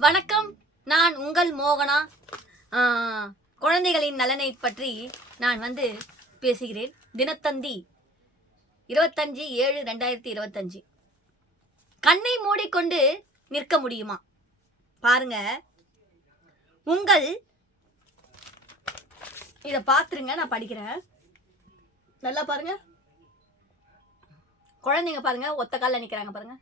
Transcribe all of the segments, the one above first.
வணக்கம். நான் உங்கள் மோகனா. குழந்தைகளின் நலனை பற்றி நான் பேசுகிறேன். தினத்தந்தி 25/7/2025. கண்ணை மூடிக்கொண்டு நிற்க முடியுமா? பாருங்க, உங்கள் இதை பார்த்துருங்க. நான் படிக்கிறேன், நல்லா பாருங்க. குழந்தைங்க பாருங்க, ஒத்த காலில் நிற்கிறாங்க பாருங்க.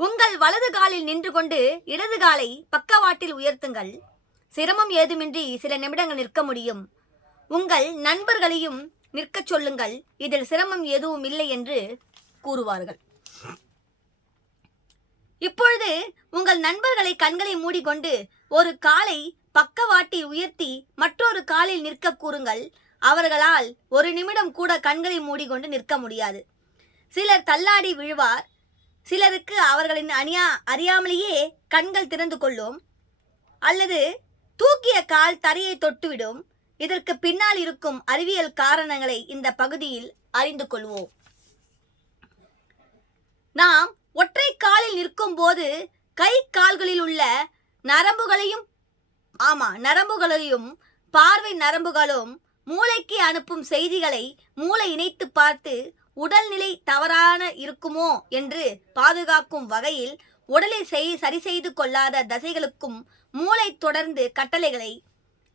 உங்கள் வலது காலில் நின்று கொண்டு இடது காலை பக்கவாட்டில் உயர்த்துங்கள். சிரமம் ஏதுமின்றி சில நிமிடங்கள் நிற்க முடியும். உங்கள் நண்பர்களையும் நிற்கச் சொல்லுங்கள், இதில் சிரமம் எதுவும் இல்லை என்று கூறுவார்கள். இப்பொழுது உங்கள் நண்பர்களை கண்களை மூடிக்கொண்டு ஒரு காலை பக்கவாட்டில் உயர்த்தி மற்றொரு காலில் நிற்க கூறுங்கள். அவர்களால் ஒரு நிமிடம் கூட கண்களை மூடிக்கொண்டு நிற்க முடியாது. சிலர் தள்ளாடி விழுவார். சிலருக்கு அவர்களின் அறியாமலேயே கண்கள் திறந்து கொள்ளும், அல்லது தூக்கிய கால் தரையை தொட்டுவிடும். இதற்கு பின்னால் இருக்கும் அறிவியல் காரணங்களை இந்த பகுதியில் அறிந்து கொள்வோம். நாம் ஒற்றை காலில் நிற்கும் போது கை கால்களில் உள்ள நரம்புகளையும் பார்வை நரம்புகளும் மூளைக்கு அனுப்பும் செய்திகளை மூளை இணைத்து பார்த்து உடல்நிலை தவறான இருக்குமோ என்று பாதுகாக்கும் வகையில் உடலை சரி செய்து கொள்ளாத தசைகளுக்கும் மூளை தொடர்ந்து கட்டளைகளை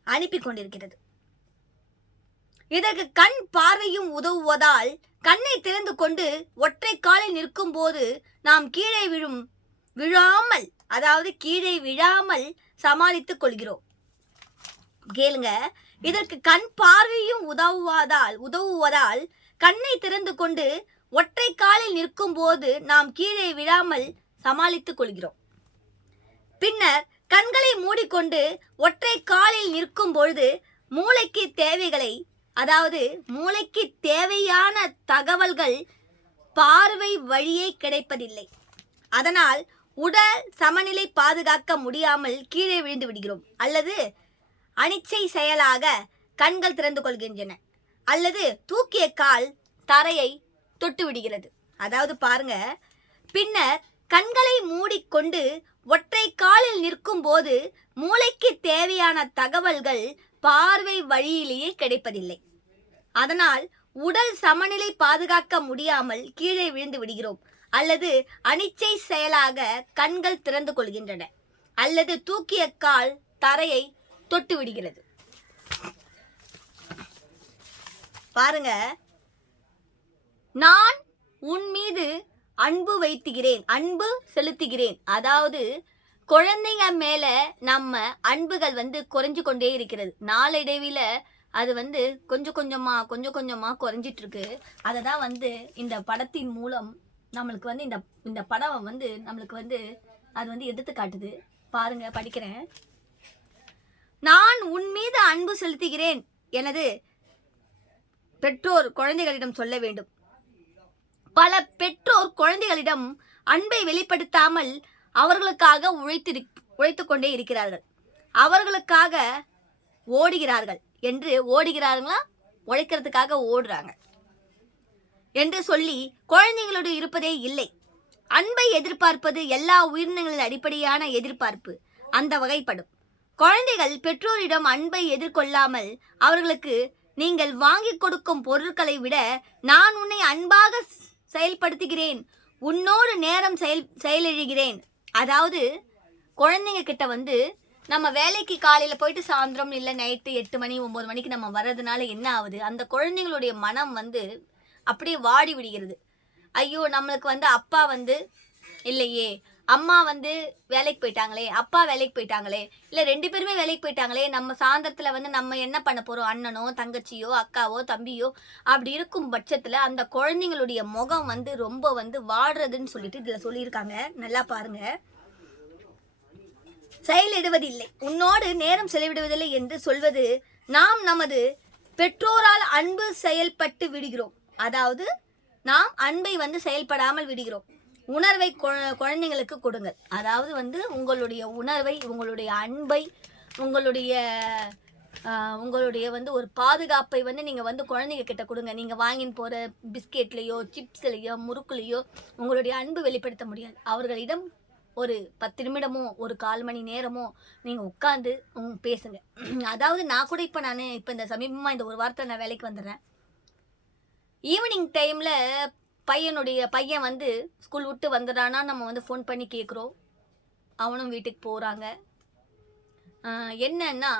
அனுப்பி கொண்டிருக்கிறது. இதற்கு கண் பார்வையும் உதவுவதால் கண்ணை திறந்து கொண்டு ஒற்றை காலில் நிற்கும் போது நாம் கீழே விழாமல் சமாளித்துக் கொள்கிறோம். கேளுங்க, இதற்கு கண் பார்வையும் உதவுவதால் கண்ணை திறந்து கொண்டு ஒற்றை காலில் நிற்கும் போது நாம் கீழே விழாமல் சமாளித்துக் கொள்கிறோம். பின்னர் கண்களை மூடிக்கொண்டு ஒற்றை காலில் நிற்கும் பொழுது மூளைக்கு தேவையான தகவல்கள் பார்வை வழியே கிடைப்பதில்லை. அதனால் உடல் சமநிலை பாதுகாக்க முடியாமல் கீழே விழுந்து விடுகிறோம், அல்லது அனிச்சை செயலாக கண்கள் திறந்து கொள்கின்றன, அல்லது தூக்கிய கால் தரையை தொட்டு விடுகிறது. அதாவது பாருங்க, பின்னர் கண்களை மூடிக்கொண்டு ஒற்றை காலில் நிற்கும் போது மூளைக்கு தேவையான தகவல்கள் பார்வை வழியிலேயே கிடைப்பதில்லை. அதனால் உடல் சமநிலை பாதுகாக்க முடியாமல் கீழே விழுந்து விடுகிறோம், அல்லது அனிச்சை செயலாக கண்கள் திறந்து கொள்கின்றன, அல்லது தூக்கிய கால் தரையை தொட்டு விடுகிறது. பாருங்க, நான் உன் மீது அன்பு செலுத்துகிறேன். அதாவது குழந்தைங்க மேல நம்ம அன்புகள் குறைஞ்சு கொண்டே இருக்கிறது. நாளடைவில் அது கொஞ்சம் கொஞ்சமா குறைஞ்சிட்டு இருக்கு. அதை தான் இந்த படத்தின் மூலம் நம்மளுக்கு இந்த படம் நம்மளுக்கு அது எடுத்து காட்டுது. பாருங்க, படிக்கிறேன். நான் உன் மீது அன்பு செலுத்துகிறேன் எனது பெற்றோர் குழந்தைகளிடம் சொல்ல வேண்டும். பல பெற்றோர் குழந்தைகளிடம் அன்பை வெளிப்படுத்தாமல் அவர்களுக்காக உழைத்து கொண்டே இருக்கிறார்கள். அவர்களுக்காக உழைக்கிறதுக்காக ஓடுறாங்க என்று சொல்லி குழந்தைகளோடு இருப்பதே இல்லை. அன்பை எதிர்பார்ப்பது எல்லா உயிரினங்களின் அடிப்படையான எதிர்பார்ப்பு அந்த வகைப்படும். குழந்தைகள் பெற்றோரிடம் அன்பை எதிர்கொள்ளாமல் அவர்களுக்கு நீங்கள் வாங்கி கொடுக்கும் பொருட்களை விட நான் உன்னை அன்பாக செயல்படுத்துகிறேன், உன்னோடு நேரம் செயலெழுகிறேன். அதாவது குழந்தைங்க கிட்ட நம்ம வேலைக்கு காலையில் போயிட்டு சாயந்தரம் இல்லை நைட்டு 8 மணி 9 மணிக்கு நம்ம வர்றதுனால என்ன ஆகுது, அந்த குழந்தைங்களுடைய மனம் அப்படியே வாடி விடுகிறது. ஐயோ, நம்மளுக்கு அப்பா இல்லையே, அம்மா வேலைக்கு போயிட்டாங்களே, அப்பா வேலைக்கு போயிட்டாங்களே, இல்லை 2 பேருமே வேலைக்கு போயிட்டாங்களே, நம்ம சாயந்தரத்தில் நம்ம என்ன பண்ண போகிறோம், அண்ணனோ தங்கச்சியோ அக்காவோ தம்பியோ அப்படி இருக்கும் பட்சத்தில் அந்த குழந்தைங்களுடைய முகம் ரொம்ப வாடுறதுன்னு சொல்லிட்டு இதில் சொல்லியிருக்காங்க. நல்லா பாருங்க. செயலிடுவதில்லை, உன்னோடு நேரம் செலவிடுவதில்லை என்று சொல்வது நாம் நமது பெற்றோரால் அன்பு செயல்பட்டு விடுகிறோம். அதாவது நாம் அன்பை செயல்படாமல் விடுகிறோம். உணர்வை குழந்தைங்களுக்கு கொடுங்கள். அதாவது உங்களுடைய உணர்வை, உங்களுடைய அன்பை, உங்களுடைய உங்களுடைய வந்து ஒரு பாதுகாப்பை வந்து நீங்கள் வந்து குழந்தைங்க கிட்ட கொடுங்க. நீங்கள் வாங்கின்னு போகிற பிஸ்கெட்லேயோ சிப்ஸ்லேயோ முறுக்குலேயோ உங்களுடைய அன்பு வெளிப்படுத்த முடியாது. அவர்களிடம் ஒரு 10 நிமிடமோ ஒரு 1/4 மணி நேரமோ நீங்கள் உட்காந்து பேசுங்க. அதாவது நான் கூட இப்போ இந்த சமீபமாக இந்த ஒரு வாரத்தில் நான் வேலைக்கு வந்துடுறேன். ஈவினிங் டைமில் பையன் வந்து ஸ்கூல் விட்டு வந்துடுறான்னா நம்ம வந்து ஃபோன் பண்ணி கேட்குறோம். அவனும் வீட்டுக்கு போகிறாங்க. என்னன்னா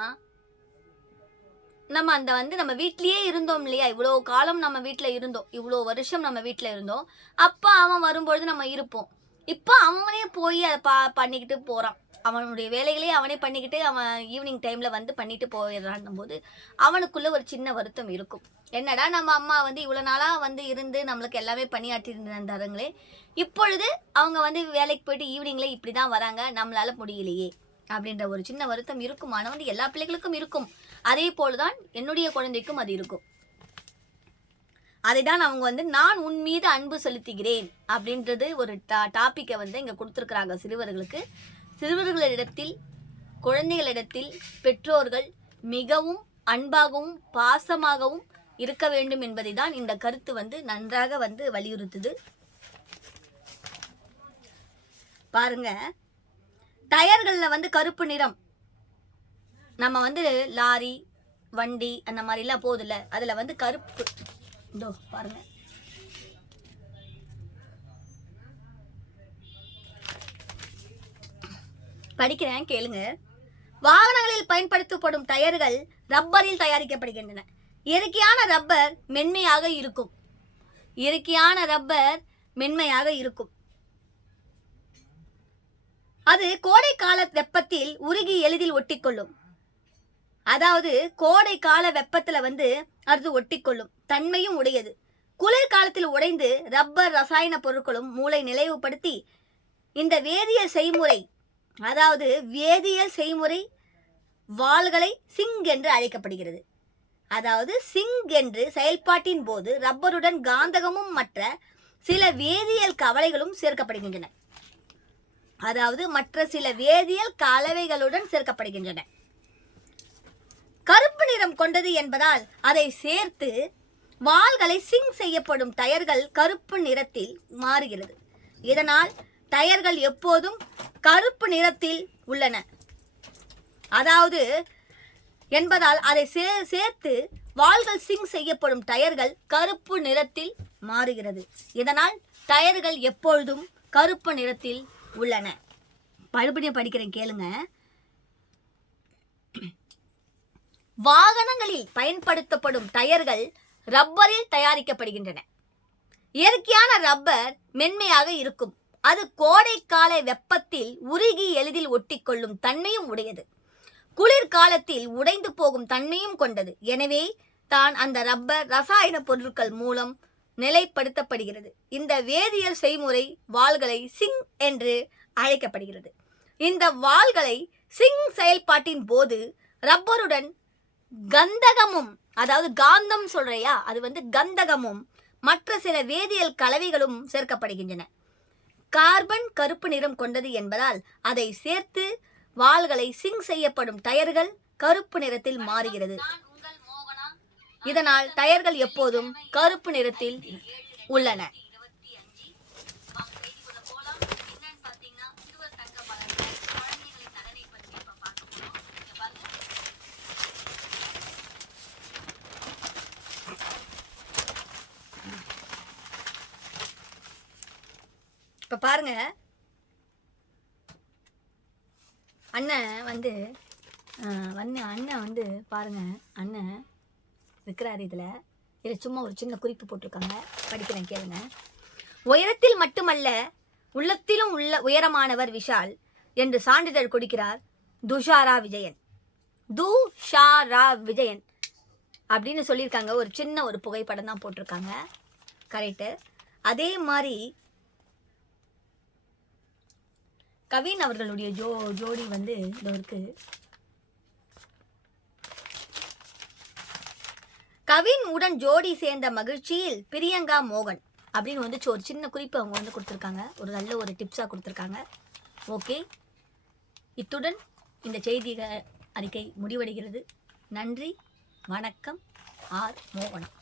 நம்ம நம்ம வீட்லேயே இருந்தோம் இல்லையா, இவ்வளோ காலம் நம்ம வீட்டில் இருந்தோம், இவ்வளோ வருஷம் நம்ம வீட்டில் இருந்தோம். அப்போ அவன் வரும்பொழுது நம்ம இருப்போம். இப்போ அவனே போய் அதை பண்ணிக்கிட்டு போகிறான். அவனுடைய வேலைகளையே அவனே பண்ணிக்கிட்டு அவன் ஈவினிங் டைமில் வந்து பண்ணிட்டு போயிடுறான் போது அவனுக்குள்ளே ஒரு சின்ன வருத்தம் இருக்கும். என்னடா நம்ம அம்மா வந்து இவ்வளோ நாளாக வந்து இருந்து நம்மளுக்கு எல்லாமே பணியாற்றி இருந்தாருங்களே, இப்பொழுது அவங்க வந்து வேலைக்கு போயிட்டு ஈவினிங்கில் இப்படி தான் வராங்க, நம்மளால் முடியலையே அப்படின்ற ஒரு சின்ன வருத்தம் இருக்கும். ஆனால் வந்து எல்லா பிள்ளைகளுக்கும் இருக்கும். அதே போல் தான் என்னுடைய குழந்தைக்கும் அது இருக்கும். அதை தான் அவங்க வந்து நான் உன் மீது அன்பு செலுத்துகிறேன் அப்படின்றது ஒரு டாப்பிக்கை வந்து இங்கே கொடுத்துருக்குறாங்க. சிறுவர்களிடத்தில் குழந்தைகளிடத்தில் பெற்றோர்கள் மிகவும் அன்பாகவும் பாசமாகவும் இருக்க வேண்டும் என்பதை தான் இந்த கருத்து வந்து நன்றாக வந்து வலியுறுத்துது. பாருங்க, டயர்களில் வந்து கருப்பு நிறம், நம்ம வந்து லாரி வண்டி அந்த மாதிரிலாம் போகுதுல்ல, அதில் வந்து கருப்பு, இதோ பாருங்க, படிக்கிறேன் கேளுங்க. வாகனங்களில் பயன்படுத்தப்படும் டயர்கள் ரப்பரில் தயாரிக்கப்படுகின்றன. இயற்கையான ரப்பர் மென்மையாக இருக்கும். அது கோடை கால வெப்பத்தில் உருகி எளிதில் ஒட்டிக்கொள்ளும். அதாவது கோடை கால வெப்பத்தில் வந்து அது ஒட்டிக்கொள்ளும் தன்மையும் உடையது. குளிர்காலத்தில் உடைந்து ரப்பர் ரசாயன பொருட்களும் மூளை நிலைவுபடுத்தி இந்த வேதியியல் செய்முறை வாள்களை சிங் என்று அழைக்கப்படுகிறது. அதாவது சிங் என்று செயல்பாட்டின் போது ரப்பருடன் காந்தகமும் மற்ற சில வேதியியல் கலவைகளும் சேர்க்கப்படுகின்றன. கருப்பு நிறம் கொண்டது என்பதால் அதை சேர்த்து வாள்களை சிங் செய்யப்படும் டயர்கள் கருப்பு நிறத்தில் மாறுகிறது. இதனால் டயர்கள் எப்போதும் கருப்பு நிறத்தில் உள்ளன. அதாவது என்பதால் அதை சேர்த்து வாள்கள் சிங் செய்யப்படும் டயர்கள் கருப்பு நிறத்தில் மாறுகிறது. இதனால் டயர்கள் எப்பொழுதும் கருப்பு நிறத்தில் உள்ளன. மறுபடியும் படிக்கிறேன் கேளுங்க. வாகனங்களில் பயன்படுத்தப்படும் டயர்கள் ரப்பரில் தயாரிக்கப்படுகின்றன. இயற்கையான ரப்பர் மென்மையாக இருக்கும். அது கோடைக்கால வெப்பத்தில் உருகி எளிதில் ஒட்டிக்கொள்ளும் தன்மையும் உடையது. குளிர்காலத்தில் உடைந்து போகும் தன்மையும் கொண்டது. எனவே தான் அந்த ரப்பர் ரசாயன பொருட்கள் மூலம் நிலைப்படுத்தப்படுகிறது. இந்த வேதியியல் செய்முறை வாள்களை சிங் என்று அழைக்கப்படுகிறது. இந்த வாள்களை சிங் செயல்பாட்டின் போது ரப்பருடன் கந்தகமும், அதாவது காந்தம் சொல்றையா, அது வந்து கந்தகமும் மற்ற சில வேதியியல் கலவைகளும் சேர்க்கப்படுகின்றன. கார்பன் கருப்பு நிறம் கொண்டது என்பதால் அதை சேர்த்து வாள்களை சிங் செய்யப்படும் டயர்கள் கருப்பு நிறத்தில் மாறுகிறது. இதனால் டயர்கள் எப்போதும் கருப்பு நிறத்தில் உள்ளன. இப்ப பாருங்க, அண்ணன் வந்து பாருங்க, அண்ணன் இருக்கிறார். இதில் சும்மா ஒரு சின்ன குறிப்பு போட்டிருக்காங்க, படிக்கிறேன் கேளுங்க. உயரத்தில் மட்டுமல்ல உள்ளத்திலும் உயரமானவர் விஷால் என்று சான்றிதழ் கொடுக்கிறார் துஷாரா விஜயன் அப்படின்னு சொல்லியிருக்காங்க. ஒரு சின்ன ஒரு புகைப்படம் தான் போட்டிருக்காங்க, கரெக்டு. அதே மாதிரி கவின் அவர்களுடைய ஜோடி வந்து இதற்கு கவின் உடன் ஜோடி சேர்ந்த மகிழ்ச்சியில் பிரியங்கா மோகன் அப்படின்னு வந்து ஒரு சின்ன குறிப்பு அவங்க வந்து கொடுத்துருக்காங்க. ஒரு நல்ல ஒரு டிப்ஸாக கொடுத்துருக்காங்க. ஓகே, இத்துடன் இந்த செய்தி அறிக்கை முடிவடைகிறது. நன்றி, வணக்கம். ஆர் மோகனம்.